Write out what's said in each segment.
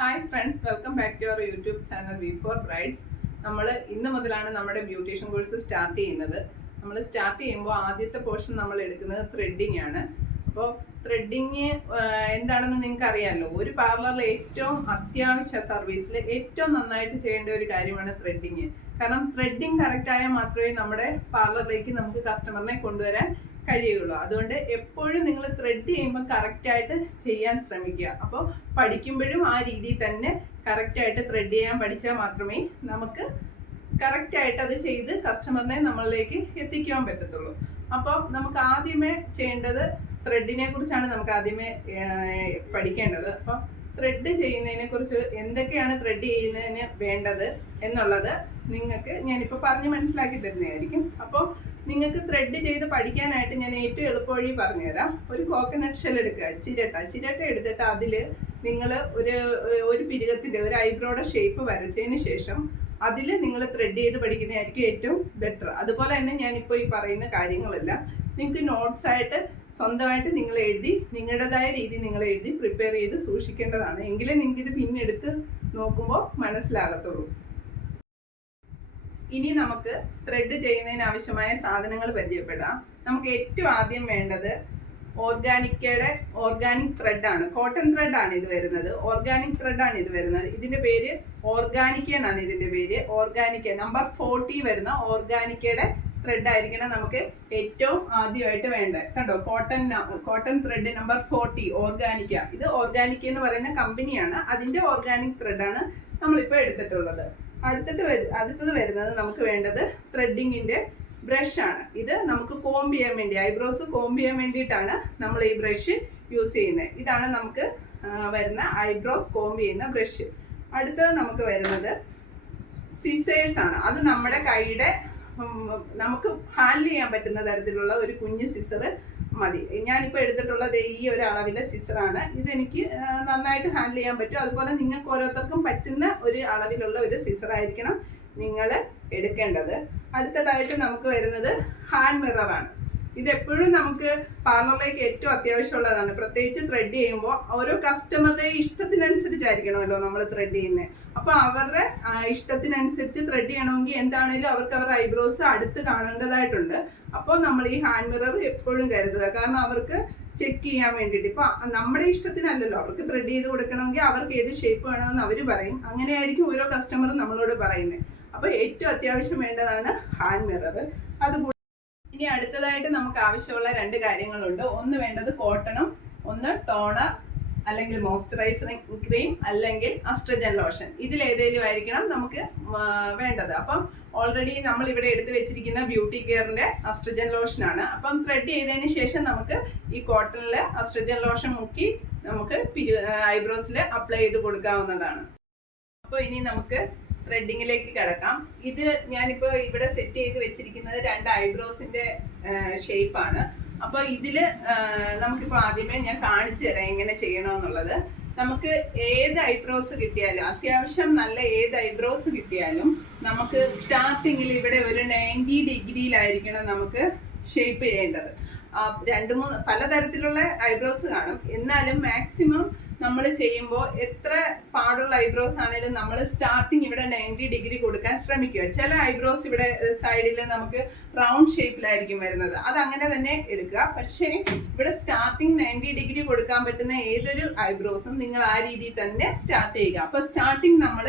Hi friends, welcome back to our YouTube channel V for brides. നമ്മൾ ഇന്ന് മുതലാണ് നമ്മുടെ ബ്യൂട്ടീഷ്യൻ കോഴ്സ് സ്റ്റാർട്ട് ചെയ്യുന്നത്. നമ്മൾ സ്റ്റാർട്ട് ചെയ്യുമ്പോൾ ആദ്യത്തെ പോർഷൻ നമ്മൾ എടുക്കുന്നത് ത്രെഡിങ് ആണ്. അപ്പോൾ ത്രെഡിങ് എന്താണെന്ന് നിങ്ങൾക്ക് അറിയാമല്ലോ. ഒരു പാർലറിൽ ഏറ്റവും അത്യാവശ്യ സർവീസിൽ ഏറ്റവും നന്നായിട്ട് ചെയ്യേണ്ട ഒരു കാര്യമാണ് ത്രെഡിങ്. കാരണം ത്രെഡിങ് കറക്റ്റ് ആയാൽ മാത്രമേ നമ്മുടെ പാർലറിലേക്ക് നമുക്ക് കസ്റ്റമറിനെ കൊണ്ടുവരാൻ കഴിയുള്ളൂ. അതുകൊണ്ട് എപ്പോഴും നിങ്ങൾ ത്രെഡ് ചെയ്യുമ്പോൾ കറക്റ്റായിട്ട് ചെയ്യാൻ ശ്രമിക്കുക. അപ്പോൾ പഠിക്കുമ്പോഴും ആ രീതിയിൽ തന്നെ കറക്റ്റായിട്ട് ത്രെഡ് ചെയ്യാൻ പഠിച്ചാൽ മാത്രമേ നമുക്ക് കറക്റ്റായിട്ട് അത് ചെയ്ത് കസ്റ്റമറിനെ നമ്മളിലേക്ക് എത്തിക്കാൻ പറ്റത്തുള്ളൂ. അപ്പോൾ നമുക്ക് ആദ്യമേ ചെയ്യേണ്ടത് ത്രെഡിനെ കുറിച്ചാണ്. നമുക്ക് ആദ്യമേ പഠിക്കേണ്ടത്. അപ്പോൾ ത്രെഡ് ചെയ്യുന്നതിനെ കുറിച്ച് എന്തൊക്കെയാണ് ത്രെഡ് ചെയ്യുന്നതിന് വേണ്ടത് എന്നുള്ളത് നിങ്ങൾക്ക് ഞാനിപ്പോൾ പറഞ്ഞ് മനസ്സിലാക്കി തരുന്നതായിരിക്കും. അപ്പോൾ നിങ്ങൾക്ക് ത്രെഡ് ചെയ്ത് പഠിക്കാനായിട്ട് ഞാൻ ഏറ്റവും എളുപ്പവഴി പറഞ്ഞുതരാം. ഒരു കോക്കനട്ട് ഷെൽ എടുക്കുക, ചിരട്ട എടുത്തിട്ട് അതിൽ നിങ്ങൾ ഒരു പിരുകത്തിൻ്റെ ഒരു ഐബ്രോയുടെ ഷേപ്പ് വരച്ചതിന് ശേഷം അതിൽ നിങ്ങൾ ത്രെഡ് ചെയ്ത് പഠിക്കുന്നതായിരിക്കും ഏറ്റവും ബെറ്റർ. അതുപോലെ തന്നെ ഞാനിപ്പോൾ ഈ പറയുന്ന കാര്യങ്ങളെല്ലാം നിങ്ങൾക്ക് നോട്ട്സ് ആയിട്ട് സ്വന്തമായിട്ട് നിങ്ങൾ എഴുതി നിങ്ങളുടേതായ രീതി നിങ്ങൾ എഴുതി പ്രിപ്പയർ ചെയ്ത് സൂക്ഷിക്കേണ്ടതാണ്. എങ്കിലേ നിങ്ങൾക്കിത് പിന്നെടുത്ത് നോക്കുമ്പോൾ മനസ്സിലാകത്തുള്ളൂ. ഇനി നമുക്ക് ത്രെഡ് ചെയ്യുന്നതിന് ആവശ്യമായ സാധനങ്ങൾ പരിചയപ്പെടാം. നമുക്ക് ഏറ്റവും ആദ്യം വേണ്ടത് ഓർഗാനിക് ത്രെഡാണ്. കോട്ടൺ ത്രെഡാണ് ഇത് വരുന്നത്. ഓർഗാനിക് ത്രെഡാണ് ഇത് വരുന്നത്. ഇതിന്റെ പേര് ഓർഗാനിക്ക എന്നാണ് ഇതിന്റെ പേര്. ഓർഗാനിക്ക നമ്പർ 40 വരുന്ന ഓർഗാനിക്കയുടെ ത്രെഡ് ആയിരിക്കണം നമുക്ക് ഏറ്റവും ആദ്യമായിട്ട് വേണ്ടത്. കണ്ടോ, കോട്ടൺ ത്രെഡ് നമ്പർ 40 ഓർഗാനിക്ക. ഇത് ഓർഗാനിക്ക എന്ന് പറയുന്ന കമ്പനിയാണ്. അതിന്റെ ഓർഗാനിക് ത്രെഡാണ് നമ്മളിപ്പോൾ എടുത്തിട്ടുള്ളത്. അടുത്തത് വരുന്നത് നമുക്ക് വേണ്ടത് ത്രെഡിങ്ങിന്റെ ബ്രഷ് ആണ്. ഇത് നമുക്ക് കോംബ് ചെയ്യാൻ വേണ്ടി, ഐബ്രോസ് കോംബ് ചെയ്യാൻ വേണ്ടിയിട്ടാണ് നമ്മൾ ഈ ബ്രഷ് യൂസ് ചെയ്യുന്നത്. ഇതാണ് നമുക്ക് വരുന്ന ഐബ്രോസ് കോംബ് ചെയ്യുന്ന ബ്രഷ്. അടുത്തത് നമുക്ക് വരുന്നത് സിസേഴ്സ് ആണ്. അത് നമ്മുടെ കൈയുടെ നമുക്ക് ഹാൻഡിൽ ചെയ്യാൻ പറ്റുന്ന തരത്തിലുള്ള ഒരു കുഞ്ഞ് സിസർ മതി. ഞാനിപ്പോൾ എടുത്തിട്ടുള്ളത് ഈ ഒരു അളവിലെ സിസറാണ്. ഇതെനിക്ക് നന്നായിട്ട് ഹാൻഡിൽ ചെയ്യാൻ പറ്റും. അതുപോലെ നിങ്ങൾക്ക് ഓരോരുത്തർക്കും പറ്റുന്ന ഒരു അളവിലുള്ള ഒരു സിസറായിരിക്കണം നിങ്ങൾ എടുക്കേണ്ടത്. അടുത്തതായിട്ട് നമുക്ക് വരുന്നത് ഹാൻഡ് മിററാണ്. ഇതെപ്പോഴും നമുക്ക് പാർലറിലേക്ക് ഏറ്റവും അത്യാവശ്യമുള്ളതാണ്. പ്രത്യേകിച്ച് ത്രെഡ് ചെയ്യുമ്പോൾ ഓരോ കസ്റ്റമറുടെ ഇഷ്ടത്തിനനുസരിച്ചായിരിക്കണമല്ലോ നമ്മൾ ത്രെഡ് ചെയ്യുന്നത്. അപ്പോൾ അവരുടെ ഇഷ്ടത്തിനനുസരിച്ച് ത്രെഡ് ചെയ്യണമെങ്കിൽ എന്താണേലും അവർക്ക് അവരുടെ ഐബ്രോസ് അടുത്ത് കാണേണ്ടതായിട്ടുണ്ട്. അപ്പോൾ നമ്മൾ ഈ ഹാൻഡ് മിറർ എപ്പോഴും കരുതുക. കാരണം അവർക്ക് ചെക്ക് ചെയ്യാൻ വേണ്ടിയിട്ട്. ഇപ്പോൾ നമ്മുടെ ഇഷ്ടത്തിനല്ലല്ലോ, അവർക്ക് ത്രെഡ് ചെയ്ത് കൊടുക്കണമെങ്കിൽ അവർക്ക് ഏത് ഷേപ്പ് വേണമെന്ന് അവർ പറയും. അങ്ങനെയായിരിക്കും ഓരോ കസ്റ്റമറും നമ്മളോട് പറയുന്നത്. അപ്പോൾ ഏറ്റവും അത്യാവശ്യം വേണ്ടതാണ് ഹാൻഡ് മിറർ. അതുകൂടി ഇനി അടുത്തതായിട്ട് നമുക്ക് ആവശ്യമുള്ള 2 കാര്യങ്ങളുണ്ട്. ഒന്ന് വേണ്ടത് കോട്ടണും, ഒന്ന് ടോണർ അല്ലെങ്കിൽ മോയ്സ്ചറൈസിങ് ക്രീം അല്ലെങ്കിൽ അസ്ട്രജൻ ലോഷൻ. ഇതിലേതെങ്കിലും ആയിരിക്കണം നമുക്ക് വേണ്ടത്. അപ്പം ഓൾറെഡി നമ്മൾ ഇവിടെ എടുത്തു വെച്ചിരിക്കുന്ന ബ്യൂട്ടി കെയറിന്റെ അസ്ട്രജൻ ലോഷനാണ്. അപ്പം ത്രെഡ് ചെയ്തതിന് ശേഷം നമുക്ക് ഈ കോട്ടണിൽ അസ്ട്രജൻ ലോഷൻ മുക്കി നമുക്ക് ഐബ്രോസിൽ അപ്ലൈ ചെയ്ത് കൊടുക്കാവുന്നതാണ്. അപ്പോൾ ഇനി നമുക്ക് ത്രെഡിങ്ങിലേക്ക് കിടക്കാം. ഇത് ഞാനിപ്പോൾ ഇവിടെ സെറ്റ് ചെയ്ത് വെച്ചിരിക്കുന്നത് 2 ഐബ്രോസിന്റെ ഷേപ്പാണ്. അപ്പോൾ ഇതിൽ നമുക്കിപ്പോൾ ആദ്യമേ ഞാൻ കാണിച്ചു തരാം എങ്ങനെ ചെയ്യണമെന്നുള്ളത്. നമുക്ക് ഏത് ഐബ്രോസ് കിട്ടിയാലും, അത്യാവശ്യം നല്ല ഏത് ഐബ്രോസ് കിട്ടിയാലും നമുക്ക് സ്റ്റാർട്ടിങ്ങിൽ ഇവിടെ ഒരു 90 ഡിഗ്രിയിലായിരിക്കണം നമുക്ക് ഷേപ്പ് ചെയ്യേണ്ടത്. 2-3 പലതരത്തിലുള്ള ഐബ്രോസ് കാണും. എന്നാലും മാക്സിമം നമ്മൾ ചെയ്യുമ്പോൾ എത്ര പാടുള്ള ഐബ്രോസ് ആണെങ്കിലും നമ്മൾ സ്റ്റാർട്ടിങ് ഇവിടെ 90 ഡിഗ്രി കൊടുക്കാൻ ശ്രമിക്കുക. ചില ഐബ്രോസ് ഇവിടെ സൈഡിൽ നമുക്ക് റൗണ്ട് ഷേപ്പിലായിരിക്കും വരുന്നത്. അതങ്ങനെ തന്നെ എടുക്കുക. പക്ഷേ ഇവിടെ സ്റ്റാർട്ടിങ് 90 ഡിഗ്രി കൊടുക്കാൻ പറ്റുന്ന ഏതൊരു ഐബ്രോസും നിങ്ങൾ ആ രീതിയിൽ തന്നെ സ്റ്റാർട്ട് ചെയ്യുക. അപ്പോൾ സ്റ്റാർട്ടിങ് നമ്മൾ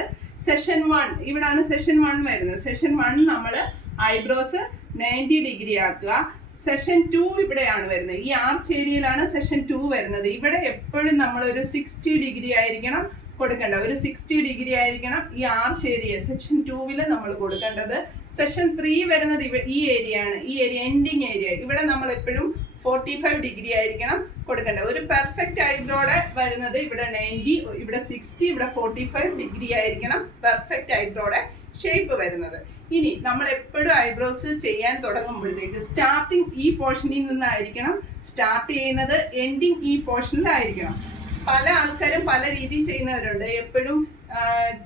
സെഷൻ 1, ഇവിടാണ് സെഷൻ 1 വരുന്നത്. സെഷൻ 1 നമ്മൾ ഐബ്രോസ് 90 ഡിഗ്രി ആക്കുക. സെഷൻ 2 ഇവിടെയാണ് വരുന്നത്. ഈ ആർച്ച് ഏരിയയിലാണ് സെഷൻ 2 വരുന്നത്. ഇവിടെ എപ്പോഴും നമ്മൾ ഒരു 60 ഡിഗ്രി ആയിരിക്കണം കൊടുക്കേണ്ട. ഒരു 60 ഡിഗ്രി ആയിരിക്കണം ഈ ആർച്ച് ഏരിയ സെഷൻ 2 നമ്മൾ കൊടുക്കേണ്ടത്. സെഷൻ 3 വരുന്നത് ഈ ഏരിയ ആണ്. ഈ ഏരിയ എൻഡിങ് ഏരിയ. ഇവിടെ നമ്മൾ എപ്പോഴും 45 ഡിഗ്രി ആയിരിക്കണം കൊടുക്കേണ്ടത്. ഒരു പെർഫെക്റ്റ് ഐബ്രോയുടെ വരുന്നത് ഇവിടെ 90, ഇവിടെ 60, ഇവിടെ 45 ഡിഗ്രി ആയിരിക്കണം പെർഫെക്റ്റ് ഐബ്രോയുടെ ഷേപ്പ് വരുന്നത്. ഇനി നമ്മൾ എപ്പോഴും ഐബ്രോസ് ചെയ്യാൻ തുടങ്ങുമ്പോഴത്തേക്ക് സ്റ്റാർട്ടിങ് ഈ പോർഷനിൽ നിന്നായിരിക്കണം സ്റ്റാർട്ട് ചെയ്യുന്നത്, എൻഡിങ് ഈ പോർഷനിലായിരിക്കണം. പല ആൾക്കാരും പല രീതിയിൽ ചെയ്യുന്നവരുണ്ട്. എപ്പോഴും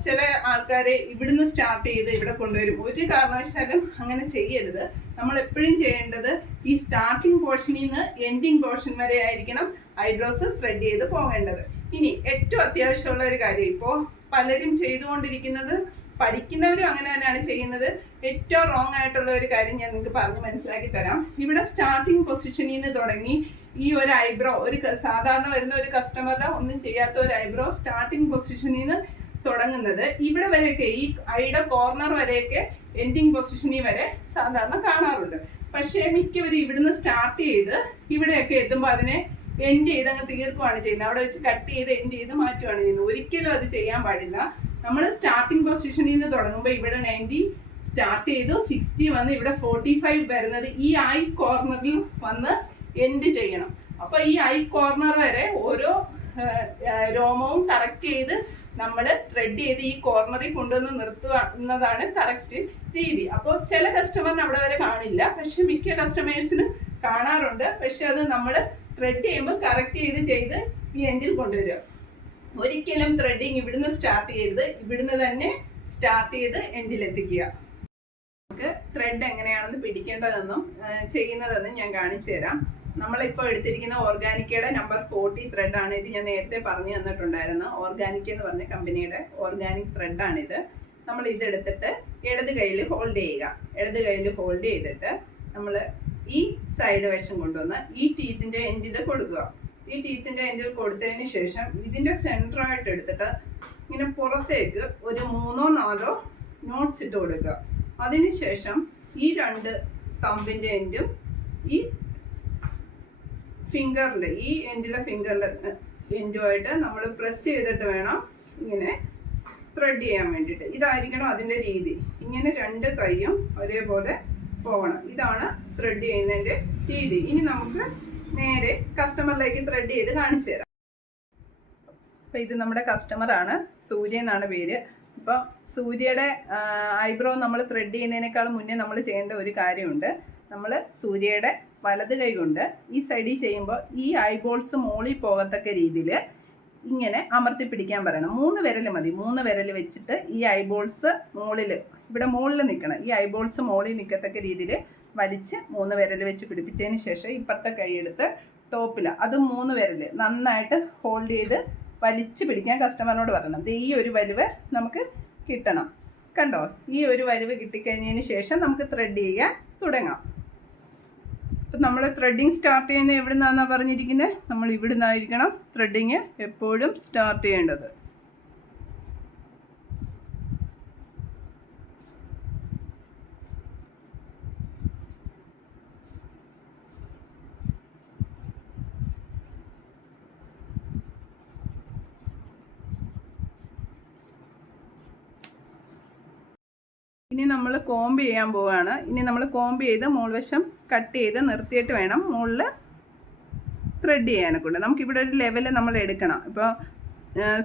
ചില ആൾക്കാരെ ഇവിടുന്ന് സ്റ്റാർട്ട് ചെയ്ത് ഇവിടെ കൊണ്ടുവരും. ഒരു കാരണവശാലും അങ്ങനെ ചെയ്യരുത്. നമ്മൾ എപ്പോഴും ചെയ്യേണ്ടത് ഈ സ്റ്റാർട്ടിങ് പോർഷനിൽ നിന്ന് എൻഡിങ് പോർഷൻ വരെ ആയിരിക്കണം ഐബ്രോസ് ത്രെഡ് ചെയ്ത് പോകേണ്ടത്. ഇനി ഏറ്റവും അത്യാവശ്യമുള്ള ഒരു കാര്യം, ഇപ്പോൾ പലരും ചെയ്തുകൊണ്ടിരിക്കുന്നത്, പഠിക്കുന്നവരും അങ്ങനെ തന്നെയാണ് ചെയ്യുന്നത്. ഏറ്റവും റോങ് ആയിട്ടുള്ള ഒരു കാര്യം ഞാൻ നിങ്ങൾക്ക് പറഞ്ഞ് മനസ്സിലാക്കി തരാം. ഇവിടെ സ്റ്റാർട്ടിങ് പൊസിഷനിൽ നിന്ന് തുടങ്ങി ഈ ഒരു ഐബ്രോ, ഒരു സാധാരണ വരുന്ന ഒരു കസ്റ്റമറുടെ ഒന്നും ചെയ്യാത്ത ഒരു ഐബ്രോ സ്റ്റാർട്ടിങ് പൊസിഷനിൽ നിന്ന് തുടങ്ങുന്നത് ഇവിടെ വരെയൊക്കെ, ഈ ഐയുടെ കോർണർ വരെയൊക്കെ എൻഡിങ് പൊസിഷനിൽ വരെ സാധാരണ കാണാറുണ്ട്. പക്ഷേ മിക്കവരും ഇവിടുന്ന് സ്റ്റാർട്ട് ചെയ്ത് ഇവിടെയൊക്കെ എത്തുമ്പോൾ അതിനെ എൻഡ് ചെയ്ത് അങ്ങ് തീർക്കുകയാണ് ചെയ്യുന്നത്. അവിടെ വെച്ച് കട്ട് ചെയ്ത് എൻഡ് ചെയ്ത് മാറ്റുകയാണ് ചെയ്യുന്നത്. ഒരിക്കലും അത് ചെയ്യാൻ പാടില്ല. നമ്മൾ സ്റ്റാർട്ടിങ് പൊസിഷനിൽ നിന്ന് തുടങ്ങുമ്പോൾ ഇവിടെ 90 സ്റ്റാർട്ട് ചെയ്തു, 60 വന്ന് ഇവിടെ 45 വരുന്നത് ഈ ഐ കോർണറിൽ വന്ന് എൻഡ് ചെയ്യണം. അപ്പോൾ ഈ ഐ കോർണർ വരെ ഓരോ രോമവും കറക്റ്റ് ചെയ്ത് നമ്മൾ ത്രെഡ് ചെയ്ത് ഈ കോർണറിൽ കൊണ്ടുവന്ന് നിർത്തുന്നതാണ് കറക്റ്റ് രീതി. അപ്പോൾ ചില കസ്റ്റമറിന് അവിടെ വരെ കാണില്ല, പക്ഷെ മിക്ക കസ്റ്റമേഴ്സിനും കാണാറുണ്ട്. പക്ഷെ അത് നമ്മൾ ത്രെഡ് ചെയ്യുമ്പോൾ കറക്റ്റ് ചെയ്ത് ഈ എൻഡിൽ കൊണ്ടുവരിക. ഒരിക്കലും ത്രെഡിങ് ഇവിടുന്ന് സ്റ്റാർട്ട് ചെയ്ത് ഇവിടുന്ന് തന്നെ സ്റ്റാർട്ട് ചെയ്ത് എൻഡിലെത്തിക്കുക. നമുക്ക് ത്രെഡ് എങ്ങനെയാണെന്ന് പിടിക്കേണ്ടതെന്നും ചെയ്യുന്നതെന്നും ഞാൻ കാണിച്ചു തരാം. നമ്മളിപ്പോൾ എടുത്തിരിക്കുന്ന ഓർഗാനിക്കയുടെ നമ്പർ 40 ത്രെഡാണ് ഇത്. ഞാൻ നേരത്തെ പറഞ്ഞു തന്നിട്ടുണ്ടായിരുന്നു. ഓർഗാനിക്ക എന്ന് പറഞ്ഞ കമ്പനിയുടെ ഓർഗാനിക് ത്രെഡാണിത്. നമ്മൾ ഇതെടുത്തിട്ട് ഇടത് കയ്യിൽ ഹോൾഡ് ചെയ്യുക. ഇടത് കയ്യിൽ ഹോൾഡ് ചെയ്തിട്ട് നമ്മൾ ഈ സൈഡ് വശം കൊണ്ടുവന്ന് ഈ ടീത്തിൻ്റെ എൻഡിൽ കൊടുക്കുക. ഈ ടീത്തിൻ്റെ എൻഡിൽ കൊടുത്തതിന് ശേഷം ഇതിൻ്റെ സെൻറ്ററായിട്ട് എടുത്തിട്ട് ഇങ്ങനെ പുറത്തേക്ക് ഒരു 3-4 നോട്ട്സ് ഇട്ട് കൊടുക്കുക. അതിനുശേഷം ഈ 2 തമ്പിൻ്റെ എൻഡും ഈ ഫിംഗറിൻ്റെ ഈ എൻഡിലെ ഫിംഗറിൻ്റെ എൻഡുമായിട്ട് നമ്മൾ പ്രസ് ചെയ്തിട്ട് വേണം ഇങ്ങനെ ത്രെഡ് ചെയ്യാൻ വേണ്ടിയിട്ട്. ഇതായിരിക്കണം അതിൻ്റെ രീതി. ഇങ്ങനെ 2 കൈയും ഒരേപോലെ പോകണം. ഇതാണ് ത്രെഡ് ചെയ്യുന്നതിൻ്റെ രീതി. ഇനി നമുക്ക് നേരെ കസ്റ്റമറിലേക്ക് ത്രെഡ് ചെയ്ത് കാണിച്ചു തരാം. അപ്പോൾ ഇത് നമ്മുടെ കസ്റ്റമറാണ്, സൂര്യ എന്നാണ് പേര്. അപ്പോൾ സൂര്യയുടെ ഐബ്രോ നമ്മൾ ത്രെഡ് ചെയ്യുന്നതിനേക്കാൾ മുന്നേ നമ്മൾ ചെയ്യേണ്ട ഒരു കാര്യമുണ്ട്. നമ്മൾ സൂര്യയുടെ വലത് കൈ കൊണ്ട് ഈ സൈഡിൽ ചെയ്യുമ്പോൾ ഈ ഐബോൾസ് മുകളിൽ പോകത്തക്ക രീതിയിൽ ഇങ്ങനെ അമർത്തി പിടിക്കാൻ പറയണം. 3 വിരൽ മതി. 3 വിരൽ വെച്ചിട്ട് ഈ ഐബോൾസ് മുകളിൽ, ഇവിടെ മുകളിൽ നിൽക്കണം. ഈ ഐബോൾസ് മുകളിൽ നിൽക്കത്തക്ക രീതിയിൽ വലിച്ച് 3 വിരൽ വെച്ച് പിടിപ്പിച്ചതിന് ശേഷം ഇപ്പുറത്തെ കൈ എടുത്ത് ടോപ്പിൽ അത് 3 വിരൽ നന്നായിട്ട് ഹോൾഡ് ചെയ്ത് വലിച്ച് പിടിക്കാൻ കസ്റ്റമറിനോട് പറയണം. ഈ ഒരു വലിവ് നമുക്ക് കിട്ടണം. കണ്ടോ? ഈ ഒരു വലിവ് കിട്ടിക്കഴിഞ്ഞതിന് ശേഷം നമുക്ക് ത്രെഡ് ചെയ്യാൻ തുടങ്ങാം. അപ്പം നമ്മൾ ത്രെഡിങ് സ്റ്റാർട്ട് ചെയ്യുന്നത് എവിടെ നിന്നാണെന്നാണ് പറഞ്ഞിരിക്കുന്നത്? നമ്മൾ ഇവിടെ നിന്നായിരിക്കണം ത്രെഡിങ് എപ്പോഴും സ്റ്റാർട്ട് ചെയ്യേണ്ടത്. ഇനി നമ്മൾ കോംബ് ചെയ്യാൻ പോവുകയാണ്. ഇനി നമ്മൾ കോംബ് ചെയ്ത് മുകൾവശം കട്ട് ചെയ്ത് നിർത്തിയിട്ട് വേണം മുകളിൽ ത്രെഡ് ചെയ്യാനൊക്കെ ഉണ്ട്. നമുക്കിവിടെ ഒരു ലെവൽ നമ്മൾ എടുക്കണം. ഇപ്പോൾ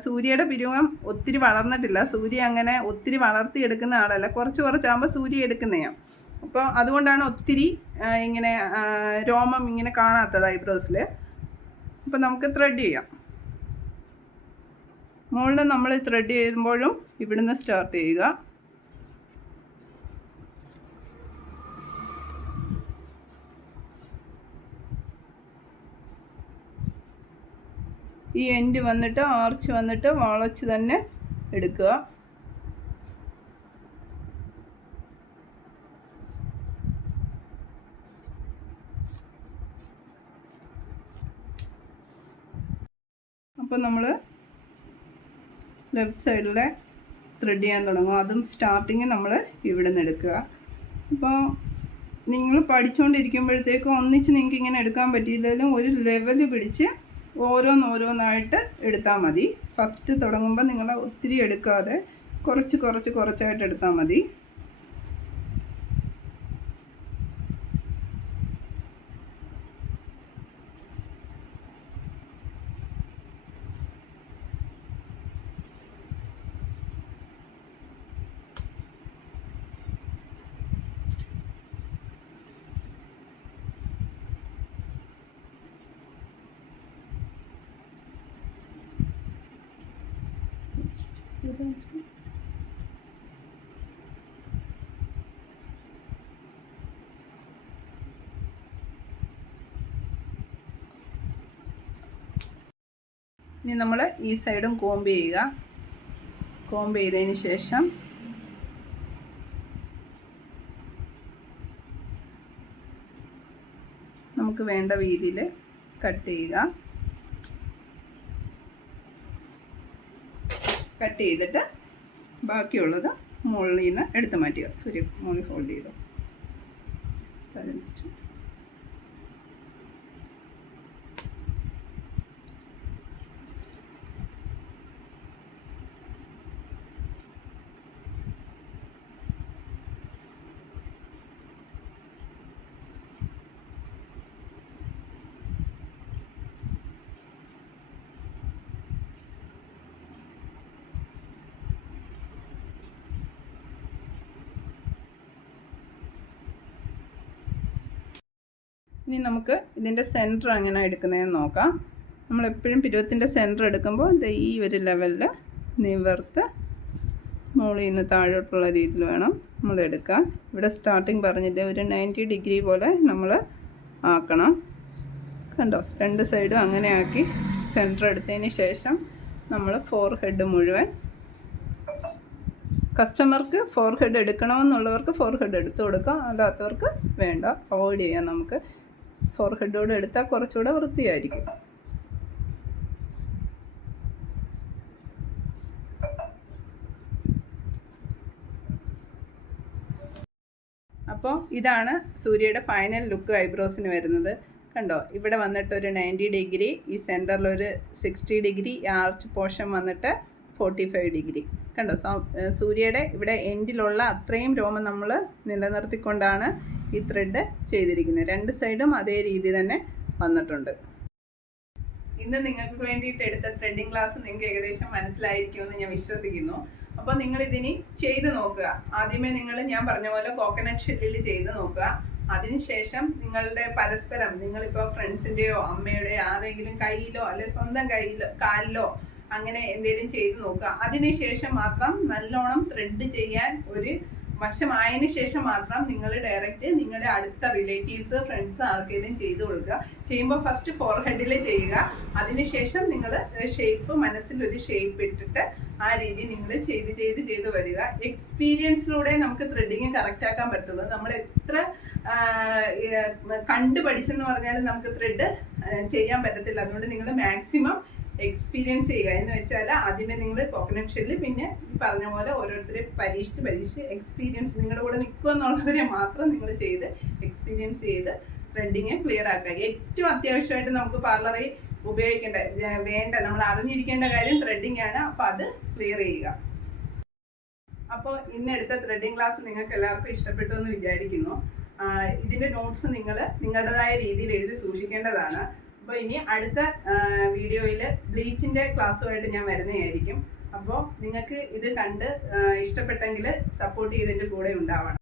സൂര്യയുടെ പിരുവം ഒത്തിരി വളർന്നിട്ടില്ല. സൂര്യ അങ്ങനെ ഒത്തിരി വളർത്തിയെടുക്കുന്ന ആളല്ല. കുറച്ചാകുമ്പോൾ സൂര്യ എടുക്കുന്നതാണ്. അപ്പോൾ അതുകൊണ്ടാണ് ഒത്തിരി ഇങ്ങനെ രോമം ഇങ്ങനെ കാണാത്തത് ഐബ്രോസിൽ. അപ്പോൾ നമുക്ക് ത്രെഡ് ചെയ്യാം. മുകളിൽ നമ്മൾ ത്രെഡ് ചെയ്യുമ്പോഴും ഇവിടുന്ന് സ്റ്റാർട്ട് ചെയ്യുക. ഈ എൻഡ് വന്നിട്ട് ആർച്ച് വന്നിട്ട് വളച്ച് തന്നെ എടുക്കുക. അപ്പോൾ നമ്മൾ ലെഫ്റ്റ് സൈഡിലെ ത്രെഡ് ചെയ്യാൻ തുടങ്ങും. അതും സ്റ്റാർട്ടിങ് നമ്മൾ ഇവിടെ നിന്ന് എടുക്കുക. അപ്പോൾ നിങ്ങൾ പഠിച്ചുകൊണ്ടിരിക്കുമ്പോഴത്തേക്കും ഒന്നിച്ച് നിങ്ങൾക്ക് ഇങ്ങനെ എടുക്കാൻ പറ്റിയില്ലെങ്കിലും ഒരു ലെവൽ പിടിച്ച് ഓരോന്നായിട്ട് എടുത്താൽ മതി. ഫസ്റ്റ് തുടങ്ങുമ്പോൾ നിങ്ങൾ ഒത്തിരി എടുക്കാതെ കുറച്ചായിട്ട് എടുത്താൽ മതി. ഇനി നമ്മൾ ഈ സൈഡും കോംബ് ചെയ്യുക. കോംബ് ചെയ്തതിന് ശേഷം നമുക്ക് വേണ്ട രീതിയിൽ കട്ട് ചെയ്യുക. കട്ട് ചെയ്തിട്ട് ബാക്കിയുള്ളത് മുകളിൽ നിന്ന് എടുത്ത് മാറ്റുക. മുകളിൽ ഫോൾഡ് ചെയ്തു തലമിച്ചു. ഇനി നമുക്ക് ഇതിൻ്റെ സെൻറ്റർ എങ്ങനെ എടുക്കുന്നതെന്ന് നോക്കാം. നമ്മളെപ്പോഴും പിരുവത്തിൻ്റെ സെൻറ്റർ എടുക്കുമ്പോൾ ഈ ഒരു ലെവലിൽ നിവർത്ത് മുകളിൽ നിന്ന് താഴോട്ടുള്ള രീതിയിൽ വേണം നമ്മൾ എടുക്കാൻ. ഇവിടെ സ്റ്റാർട്ടിങ് പറഞ്ഞിട്ട് ഒരു 90 ഡിഗ്രി പോലെ നമ്മൾ ആക്കണം. കണ്ടോ, രണ്ട് സൈഡും അങ്ങനെ ആക്കി സെൻറ്റർ എടുത്തതിന് ശേഷം നമ്മൾ ഫോർ ഹെഡ് മുഴുവൻ, കസ്റ്റമർക്ക് ഫോർ ഹെഡ് എടുക്കണമെന്നുള്ളവർക്ക് ഫോർ ഹെഡ് എടുത്തു കൊടുക്കാം, അല്ലാത്തവർക്ക് വേണ്ട, അവോയ്ഡ് ചെയ്യാം. നമുക്ക് ഫോർ ഹെഡോട് എടുത്താൽ കുറച്ചുകൂടെ വൃത്തിയായിരിക്കും. അപ്പോൾ ഇതാണ് സൂര്യയുടെ ഫൈനൽ ലുക്ക് ഐബ്രോസിന് വരുന്നത്. കണ്ടോ, ഇവിടെ വന്നിട്ട് ഒരു 90 ഡിഗ്രി, ഈ സെൻറ്ററിലൊരു 60 ഡിഗ്രി, ആർച്ച് പോർഷൻ വന്നിട്ട് 45 ഡിഗ്രി. കണ്ടോ, സൂര്യയുടെ ഇവിടെ എൻഡിലുള്ള അത്രയും രോമം നമ്മൾ നിലനിർത്തിക്കൊണ്ടാണ് ഈ ത്രെഡ് ചെയ്തിരിക്കുന്നത്. രണ്ട് സൈഡും അതേ രീതി തന്നെ വന്നിട്ടുണ്ട്. ഇന്ന് നിങ്ങൾക്ക് വേണ്ടിയിട്ട് എടുത്ത ത്രെഡിങ് ക്ലാസ് നിങ്ങൾക്ക് ഏകദേശം മനസ്സിലായിരിക്കുമെന്ന് ഞാൻ വിശ്വസിക്കുന്നു. അപ്പോൾ നിങ്ങൾ ഇതിനി ചെയ്ത് നോക്കുക. ആദ്യമേ ഞാൻ പറഞ്ഞ പോലെ കോക്കനട്ട് ഷെല്ലിൽ ചെയ്ത് നോക്കുക. അതിനുശേഷം നിങ്ങളുടെ പരസ്പരം, നിങ്ങളിപ്പോൾ ഫ്രണ്ട്സിൻ്റെയോ അമ്മയുടെയോ ആരെങ്കിലും കയ്യിലോ അല്ലെ സ്വന്തം കാലിലോ അങ്ങനെ എന്തെങ്കിലും ചെയ്ത് നോക്കുക. അതിനുശേഷം മാത്രം നല്ലോണം ത്രെഡ് ചെയ്യാൻ ഒരു വശമായതിനു ശേഷം മാത്രം നിങ്ങൾ ഡയറക്റ്റ് നിങ്ങളുടെ അടുത്ത റിലേറ്റീവ്സ്, ഫ്രണ്ട്സ് ആർക്കെങ്കിലും ചെയ്ത് കൊടുക്കുക. ചെയ്യുമ്പോൾ ഫസ്റ്റ് ഫോർഹെഡിൽ ചെയ്യുക. അതിനുശേഷം നിങ്ങൾ ഷേപ്പ്, മനസ്സിലൊരു ഷേപ്പ് ഇട്ടിട്ട് ആ രീതി നിങ്ങൾ ചെയ്ത് വരിക. എക്സ്പീരിയൻസിലൂടെ നമുക്ക് ത്രെഡിങ് കറക്റ്റ് ആക്കാൻ പറ്റുള്ളൂ. നമ്മൾ എത്ര കണ്ടു പഠിച്ചെന്ന് പറഞ്ഞാലും നമുക്ക് ത്രെഡ് ചെയ്യാൻ പറ്റത്തില്ല. അതുകൊണ്ട് നിങ്ങൾ മാക്സിമം എക്സ്പീരിയൻസ് ചെയ്യുക. എന്ന് വെച്ചാൽ ആദ്യമേ നിങ്ങൾ കോക്കനട്ട് ഷെല്ല്, പിന്നെ ഈ പറഞ്ഞ പോലെ ഓരോരുത്തരെ പരീക്ഷിച്ച് എക്സ്പീരിയൻസ് നിങ്ങളുടെ കൂടെ നിൽക്കുമെന്നുള്ളവരെ മാത്രം നിങ്ങൾ ചെയ്ത് എക്സ്പീരിയൻസ് ചെയ്ത് ത്രെഡിങ് ക്ലിയർ ആക്കുക. ഏറ്റവും അത്യാവശ്യമായിട്ട് നമുക്ക് പാർലറിൽ വേണ്ട നമ്മൾ അറിഞ്ഞിരിക്കേണ്ട കാര്യം ത്രെഡിങ് ആണ്. അപ്പോൾ അത് ക്ലിയർ ചെയ്യുക. അപ്പോൾ ഇന്നെടുത്ത ത്രെഡിങ് ക്ലാസ് നിങ്ങൾക്ക് എല്ലാവർക്കും ഇഷ്ടപ്പെട്ടു എന്ന് വിചാരിക്കുന്നു. ഇതിൻ്റെ നോട്ട്സ് നിങ്ങൾ നിങ്ങളുടേതായ രീതിയിൽ എഴുതി സൂക്ഷിക്കേണ്ടതാണ്. അപ്പോൾ ഇനി അടുത്ത വീഡിയോയിൽ ബ്ലീച്ചിൻ്റെ ക്ലാസ്സുമായിട്ട് ഞാൻ വരുന്നതായിരിക്കും. അപ്പോൾ നിങ്ങൾക്ക് ഇത് കണ്ട് ഇഷ്ടപ്പെട്ടെങ്കിൽ സപ്പോർട്ട് ചെയ്തതിൻ്റെ കൂടെ ഉണ്ടാവണം.